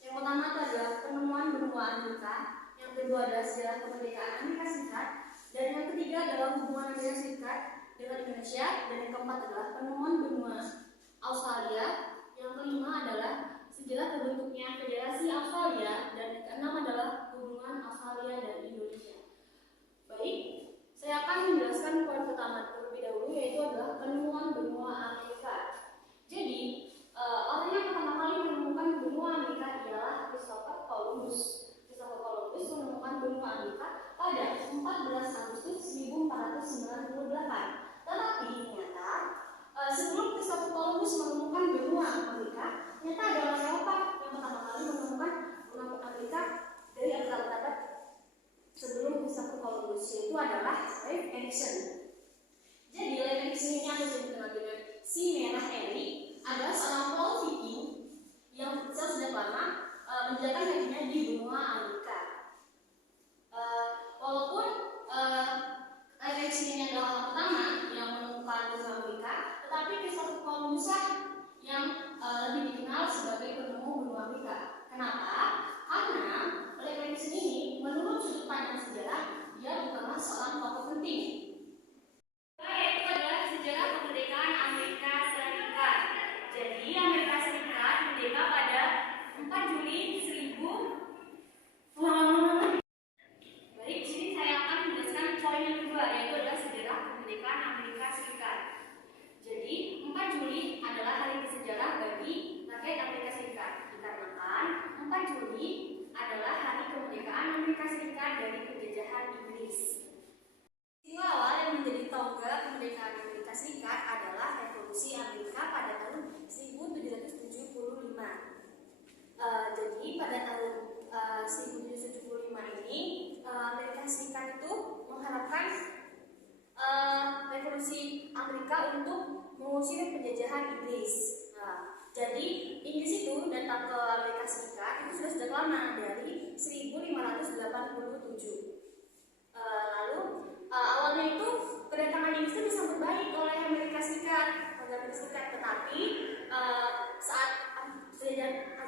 Yang pertama itu adalah penemuan benua Amerika, yang kedua adalah sejarah kemerdekaan Amerika Serikat, dan yang ketiga adalah hubungan Amerika Serikat dengan Indonesia, dan yang keempat adalah penemuan benua Australia, yang kelima adalah sejarah terbentuknya Federasi Australia, dan yang keenam adalah hubungan Australia dan Indonesia. Baik, saya akan menjelaskan poin pertama terlebih dahulu, yaitu adalah penemuan benua Amerika. Jadi, orang yang pertama kali menemukan benua Amerika ialah Christopher Columbus. Christopher Columbus menemukan benua Amerika pada 14 Agustus 1498. Tetapi ternyata sebelum Christopher Columbus menemukan benua Amerika, ternyata ada orang Eropa yang pertama kali menemukan benua Amerika dari abad-abad sebelum Christopher Columbus, yaitu adalah Leif Erikson. Jadi Leif Erikson ini ada yang dikenal dengan si Merah Eri, adalah seorang pelaut Viking yang sejak lama menjalankan kakinya di benua Amerika. Walaupun Leif Erikson ini adalah orang pertama yang menemukan benua Amerika, tetapi Christopher Columbus yang lebih dikenal sebagai penemu benua Amerika. Kenapa? Karena Leif Erikson ini menurut sudut pandang sejarah dia bukanlah seorang tokoh penting. Yaitu adalah sejarah kemerdekaan Amerika Serikat. Jadi Amerika Serikat merdeka pada 4 Juli 1000. Baik, jadi saya akan menjelaskan poin yang kedua, yaitu adalah sejarah kemerdekaan Amerika Serikat. Jadi 4 Juli adalah hari bersejarah bagi rakyat Amerika Serikat, dikarenakan 4 Juli adalah hari kemerdekaan Amerika Serikat dari penjajahan Inggris. Peristiwa awal yang menjadi tonggak kemerdekaan Amerika Serikat adalah Revolusi Amerika pada tahun 1775. Jadi pada tahun 1775 ini Amerika Serikat itu mengharapkan revolusi Amerika untuk mengusir penjajahan Inggris. Jadi Inggris itu datang ke Amerika Serikat itu sudah sejak lama, dari 1587. Lalu awalnya itu kedatangan Inggris itu disambut baik oleh Amerika Serikat, tetapi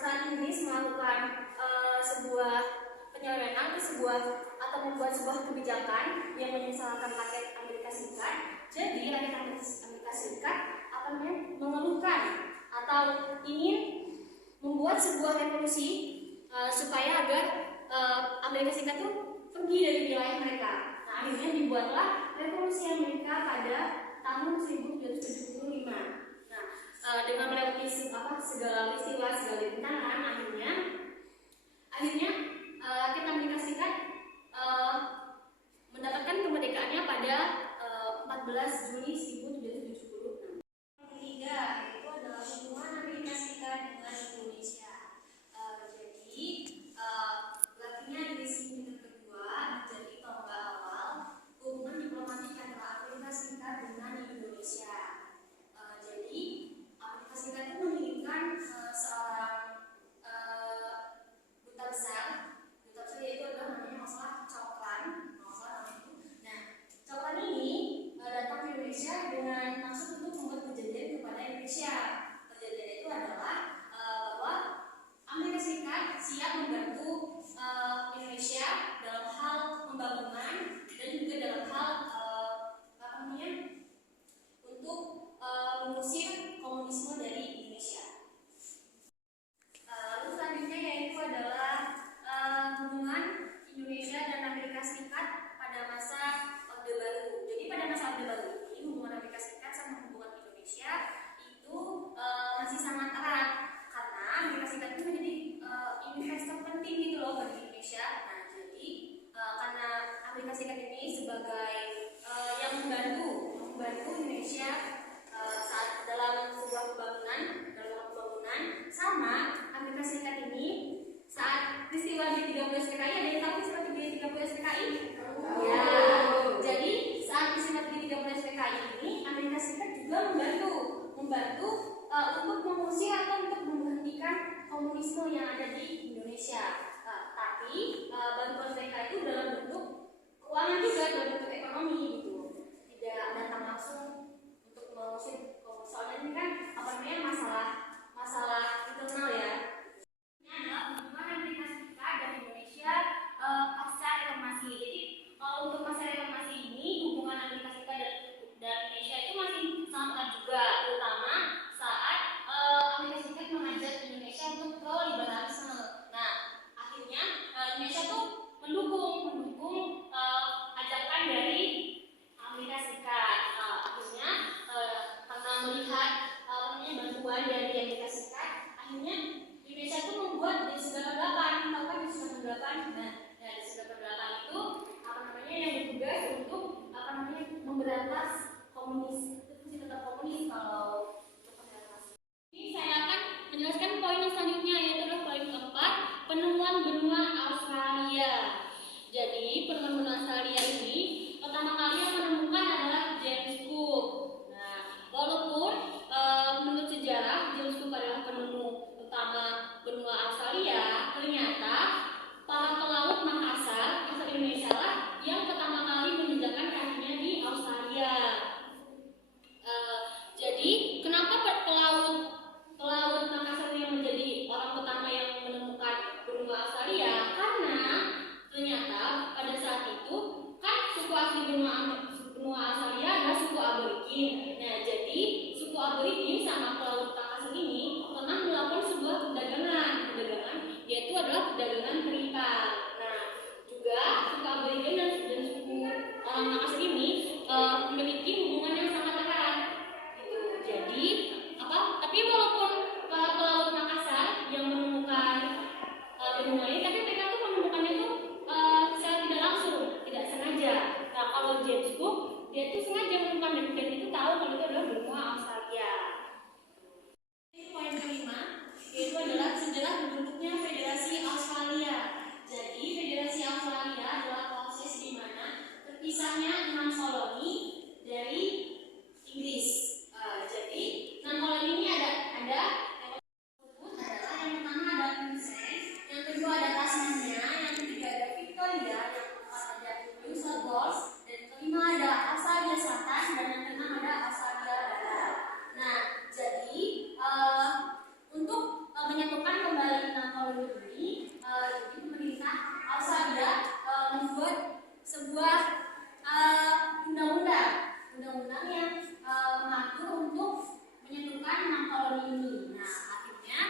saat Inggris melakukan sebuah penyelewengan atau membuat sebuah kebijakan yang menyesalkan rakyat Amerika Serikat, jadi rakyat Amerika Serikat mengeluhkan atau ingin membuat sebuah revolusi supaya agar Amerika Serikat itu pergi dari wilayah mereka. Nah, akhirnya dibuatlah revolusi Amerika pada tahun 1775. Nah, dengan melewati segala peristiwa, segala rintangan, akhirnya rakyat Amerika Serikat mendapatkan kemerdekaannya pada 14 Juli 1776. Yang ketiga itu adalah hubungan Amerika Serikat dengan Indonesia. Jadi berakhirnya Inggris kedua menjadi tonggak awal hubungan diplomatik antara Amerika Serikat dengan Indonesia. Jadi Amerika Serikat itu mengirimkan seorang duta besar yaitu adalah namanya masalah Coklan, Nah, Coklan ini datang ke Indonesia dengan maksud untuk membuat perjanjian kepada Indonesia. Perjanjian itu adalah bahwa Amerika Serikat siap membantu Indonesia dalam hal pembangunan dan juga dalam hal untuk mengusir komunisme dari Indonesia. Lalu selanjutnya yaitu adalah hubungan Indonesia dan Amerika Serikat pada masa Orde Baru. Jadi pada masa Orde Baru ini hubungan Amerika Serikat sama hubungan Indonesia itu masih sangat erat karena Amerika Serikat itu menjadi investor penting gitu loh bagi Indonesia. Nah, jadi karena Amerika Serikat ini sebagai yang membantu Indonesia saat dalam sebuah pembangunan, sama Amerika Serikat ini saat peristiwa G30 SPKI, ada yang tahu peristiwa G30 SPKI? Ya. Jadi saat peristiwa G30 SPKI ini Amerika Serikat juga membantu untuk mengusir atau untuk menghentikan komunisme yang ada di Indonesia. Tapi bantuan mereka itu dalam bentuk keuangan juga, dalam bentuk ekonomi gitu. Tidak datang langsung untuk mengusir komunisme. Soalnya ini kan masalah internal ya. loyalitas komunis, itu masih tetap komunis kalau ini. Saya akan menjelaskan poin selanjutnya, yaitu adalah poin keempat, penemuan benua Australia. Jadi penemuan benua Australia ini pertama kali yang menemukan adalah James Cook. Nah, walaupun menurut sejarah James Cook adalah penemu utama benua Australia, ternyata para pelaut Makassar asal Indonesia lah yang pertama kali menjejakkan kakinya di Australia. Jadi kenapa pelaut Makassar yang menjadi orang pertama yang menemukan benua Australia? Karena ternyata pada saat itu kan suku asli benua Australia adalah suku Aborigin. Nah, jadi suku Aborigin sama pelaut Makassar ini pernah melakukan sebuah perdagangan yaitu adalah perdagangan perikat. Nah, juga suku Aborigin dan suku orang Makassar ini memiliki hubungan yang sangat erat. Jadi tapi walaupun para pelaut Makassar yang menemukan benua ini, tapi mereka tuh menemukannya tuh secara tidak langsung, tidak sengaja. Nah, kalau James Cook dia tuh sengaja menemukan dan itu tahu kalau itu adalah benua Australia. Ini poin kelima, yaitu adalah sejarah terbentuknya Federasi Australia. Jadi Federasi Australia adalah proses di mana terpisahnya 6 koloni dari Inggris. Jadi 6 koloni ini ada yang pertama ada Queensland, yang kedua ada Tasmania, yang ketiga ada Victoria, yang keempat ada New South Wales, dan kelima ada Australia Selatan, dan yang keenam ada Australia Barat. Nah, jadi untuk menyatukan kembali 6 koloni ini, jadi pemerintah Australia membuat sebuah undang-undang yang mengatur untuk menyatukan 6 koloni ini. Nah, akhirnya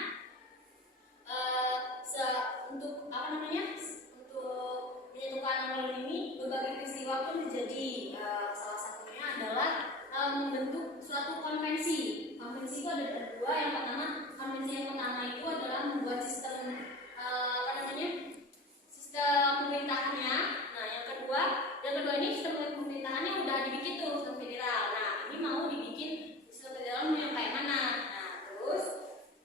untuk menyatukan 6 koloni ini berbagai peristiwa pun terjadi. Salah satunya adalah membentuk suatu konvensi. Konvensi itu ada dua. Konvensi yang pertama itu adalah membuat sistem sistem pemerintahannya. Nah, yang kedua ini sistem pemerintahannya udah dibikin tuh, sistem federal. Nah, ini mau dibikin sistem federal yang kayak mana? Nah,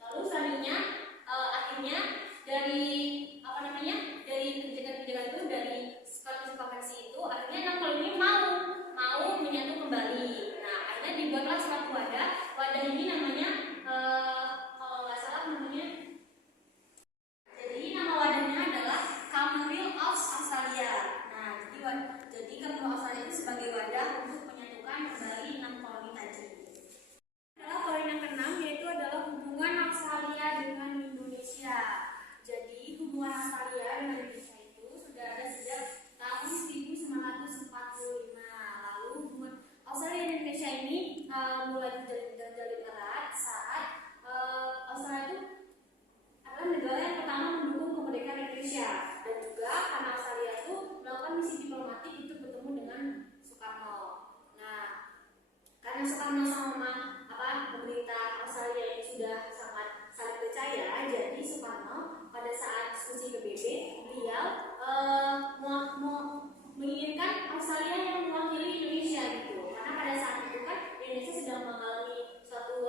lalu selanjutnya akhirnya dari kebijakan-kebijakan itu, dari konvensi itu, akhirnya 6 koloni mau menyatu kembali. Nah, akhirnya dibuatlah suatu wadah ini namanya kalau nggak salah namanya, jadi nama wadahnya adalah Commonwealth of Australia. Nah, jadi Commonwealth Australia itu sebagai wadah untuk menyatukan kembali 6 koloni tadi. Adalah poin yang keenam, yaitu adalah hubungan Australia dengan Indonesia. Jadi hubungan Australia dengan Indonesia itu sudah ada sejak tahun 1945. Lalu hubungan Australia dan Indonesia ini mulai terjalin erat saat Australia itu adalah negara yang pertama mendukung kemerdekaan Indonesia, dan juga karena Australia itu melakukan misi diplomatik untuk bertemu dengan Soekarno. Nah, karena Soekarno sama pemerintah Australia yang sudah sangat saling percaya, jadi Soekarno pada saat diskusi PBB beliau menginginkan Australia yang mewakili Indonesia gitu, karena pada saat itu kan Indonesia sedang mengalami suatu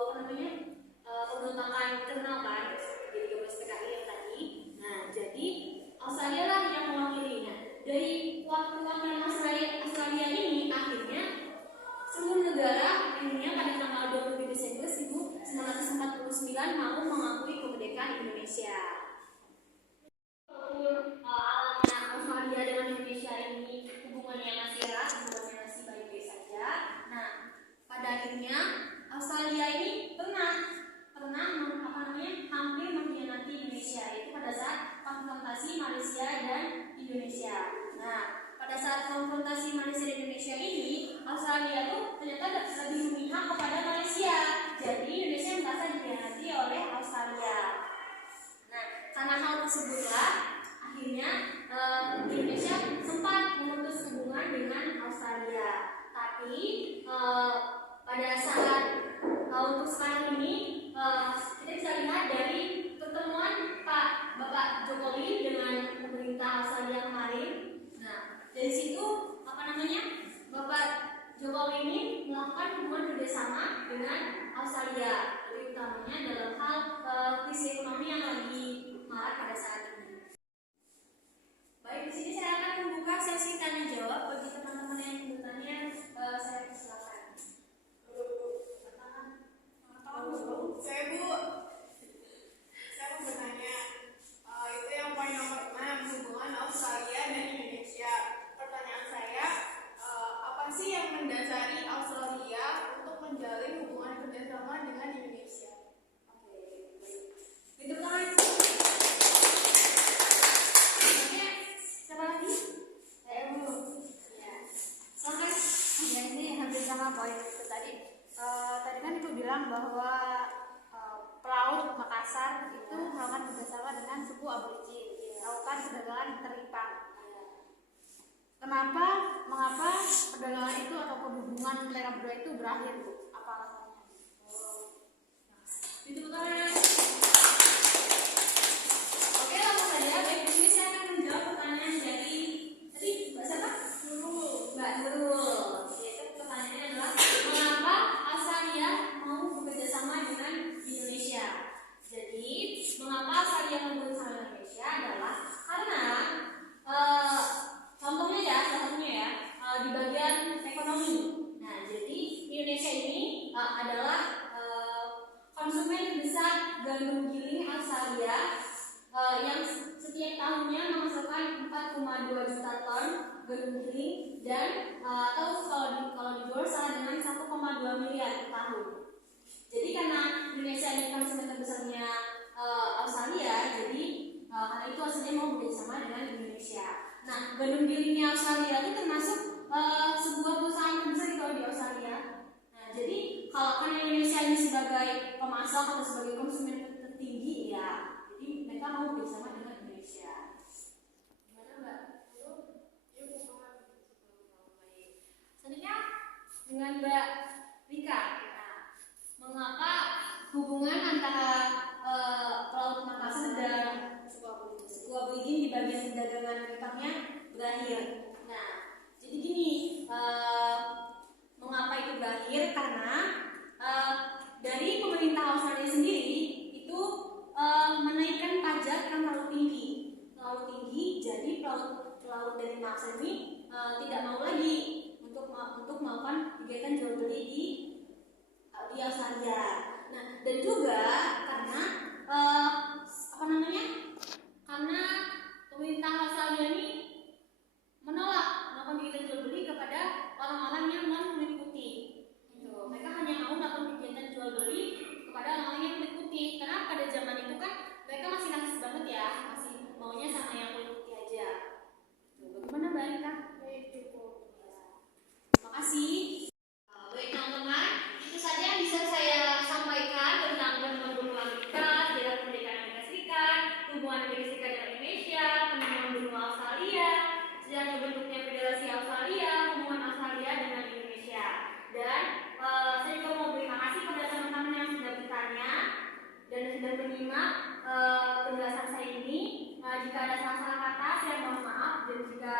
pemberontakan internal kan, jadi PKI yang tadi. Nah, jadi Australia lah yang mewakilinya. Dari wakil Australia ini akhirnya seluruh negara dunia pada tanggal 20 Desember 1949 mau mengakui kemerdekaan Indonesia. Walaupun alamnya Australia dengan Indonesia ini hubungannya masih erat, hubungannya masih baik-baik saja. Nah, pada akhirnya Australia ini pernah hampir mengkhianati Indonesia, itu pada saat konfrontasi Malaysia dan Indonesia. Nah, pada saat konfrontasi Malaysia dan Indonesia ini, Australia tuh ternyata lebih memihak kepada Malaysia. Jadi Indonesia merasa dikhianati oleh Australia. Nah, karena hal tersebutlah akhirnya Indonesia sempat memutus hubungan dengan Australia. Tapi pada saat untuk sekarang ini kita bisa lihat dari pertemuan Bapak Jokowi dengan pemerintah Australia kemarin. Nah, dari situ Bapak Jokowi ini utamanya dalam hal krisis ekonomi yang lagi marak pada saat ini. Baik, di sini saya akan membuka sesi tanya jawab bagi teman-teman yang bertanya. Saya persilakan. Saya Bu, saya mau bertanya, itu yang poin nomor 6, hubungan Australia dan Indonesia. Pertanyaan saya, apa sih yang mendasari Australia untuk menjalin hubungan kerjasama dengan Indonesia? Oke, gitu kan? Oke, siapa lagi? Saya dulu. Ya, silakan. Ya, ini hampir sama poin itu tadi. Tadi kan Ibu bilang bahwa pelaut Makassar itu melakukan kerjasama dengan suku Aborigin, melakukan perdagangan interipang. Mengapa perdagangan itu ataupun hubungan mereka berdua itu berakhir, Bu? Apa alasannya? Gitu kan? Oke, langsung saja. Baik, di sini saya akan menjawab pertanyaan dari tadi Mbak siapa? Mbak Nurul. Yaitu pertanyaannya adalah mengapa Australia mau bekerja sama dengan Indonesia? Jadi, mengapa Australia mau bekerja sama dengan Indonesia adalah karena contohnya ya, di bagian ekonomi. Nah, jadi Indonesia ini adalah konsumen terbesar gandum giling Australia yang setiap tahunnya menghasilkan 4,2 juta ton gandum giling dan atau kalau di bursa dengan 1,2 miliar per tahun. Jadi karena Indonesia ini konsumen terbesarnya Australia, jadi karena itu Australia mau bekerjasama dengan Indonesia. Nah, gandum gilingnya Australia itu termasuk sebuah perusahaan terbesar di Australia. Nah, jadi kalau karena Indonesia ini sebagai pemasok atau sebagai konsumen tertinggi, ya, jadi mereka mau bekerjasama dengan Indonesia. Gimana Mbak? Selanjutnya dengan Mbak Rika. Nah, mengapa hubungan antara pelaut Makassar dan suku Aborigin di bagian perdagangan keripangnya berakhir? Nah, jadi gini, mengapa itu berakhir? Karena dari pemerintah Australia sendiri itu menaikkan pajak yang terlalu tinggi, jadi pelaut dari Makassar ini tidak mau lagi untuk melakukan kegiatan jual beli di Australia. Nah, dan juga karena karena pemerintah Australia ini menolak melakukan kegiatan jual beli kepada orang-orang yang non kulit putih. Gitu. Mereka hanya mau melakukan kegiatan jual beli kepada orang-orang yang kulit putih, karena pada zaman itu kan mereka masih rasis banget ya, masih maunya sama yang kulit putih aja. Bagaimana Mbak Rika? Terima kasih. Baik teman-teman, itu saja yang bisa saya sampaikan tentang penemuan benua Amerika, sejarah kemerdekaan Amerika Serikat, hubungan Amerika Serikat dan Indonesia, penemuan benua Australia, sejarah terbentuknya Federasi Australia, hubungan Australia dengan Indonesia. Dan saya juga mau berterima kasih kepada teman-teman yang sudah bertanya dan sudah menyimak penjelasan saya ini. Jika ada salah-salah kata, saya mohon maaf, dan jika